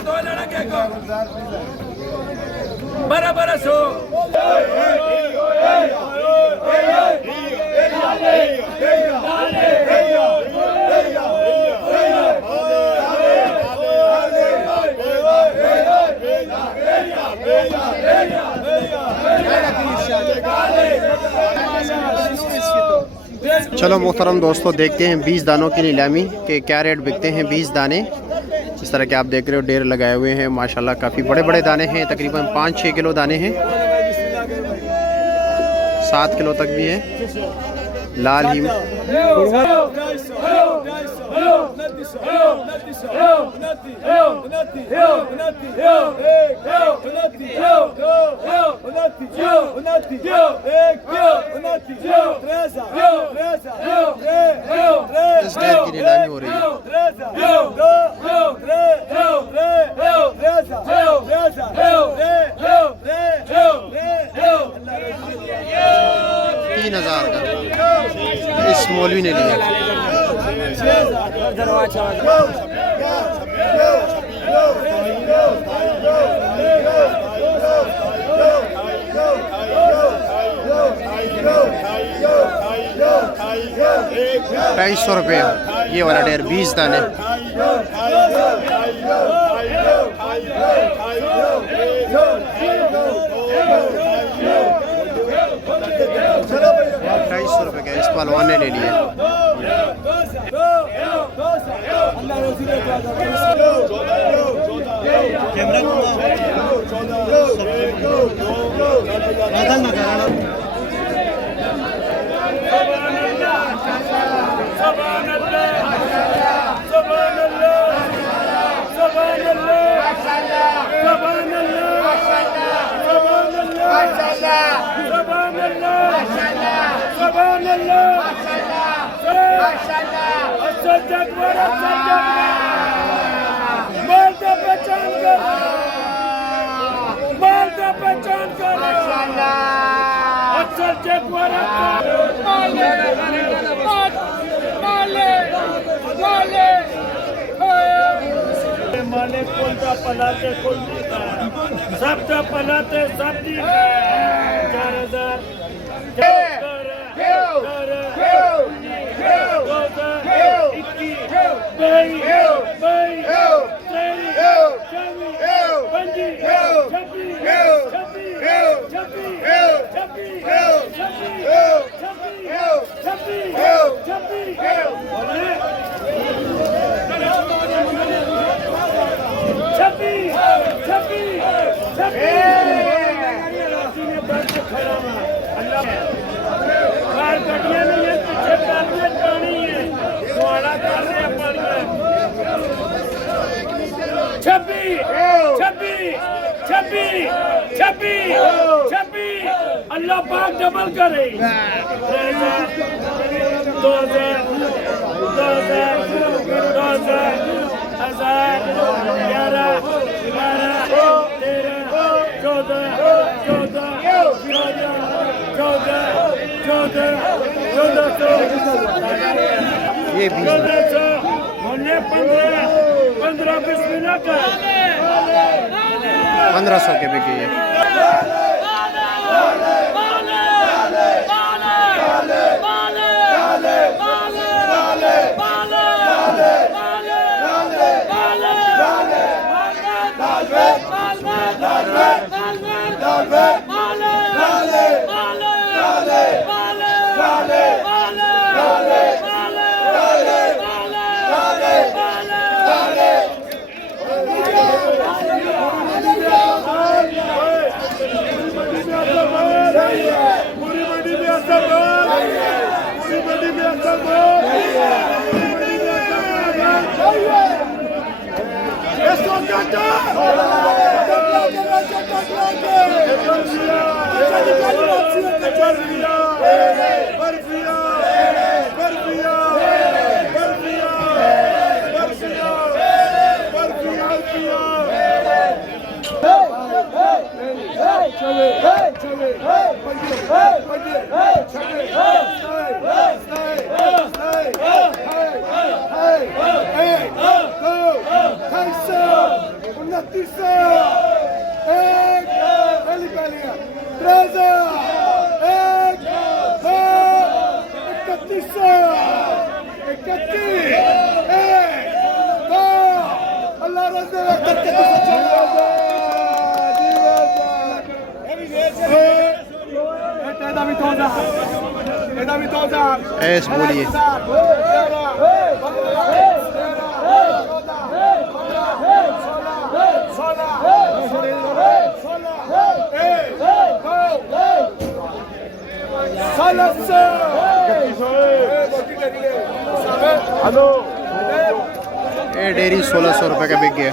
दो लड़के को बराबर सो चलो मोहतरम दोस्तों, देखते हैं 20 दानों की नीलामी के क्या रेट बिकते हैं। 20 दाने इस तरह के आप देख रहे हो, ढेर लगाए हुए हैं माशाल्लाह। काफ़ी बड़े बड़े दाने हैं, तकरीबन 5-6 किलो दाने हैं, 7 किलो तक भी है। लाल ही इस ढेर की नीलामी हो रही है। 3000 का इस मौलवी ने लिया। 250 रुपये ये वाला ढेर, 20 दाने। ₹250 का इस पहलवान ने ले लिया। माले कोलता पलाते कोलता सबका पलाते सब दी 4000 अल्लाह पाक डबल करे। 2000 1000 11 ये 1500 के बिके ये। 3200 एक पहली पहली 3000 एक 3100 31 एक 2 अल्लाह रज़ा करके ऐस बोलिए ये डेयरी 1600 रुपये का बिक गया।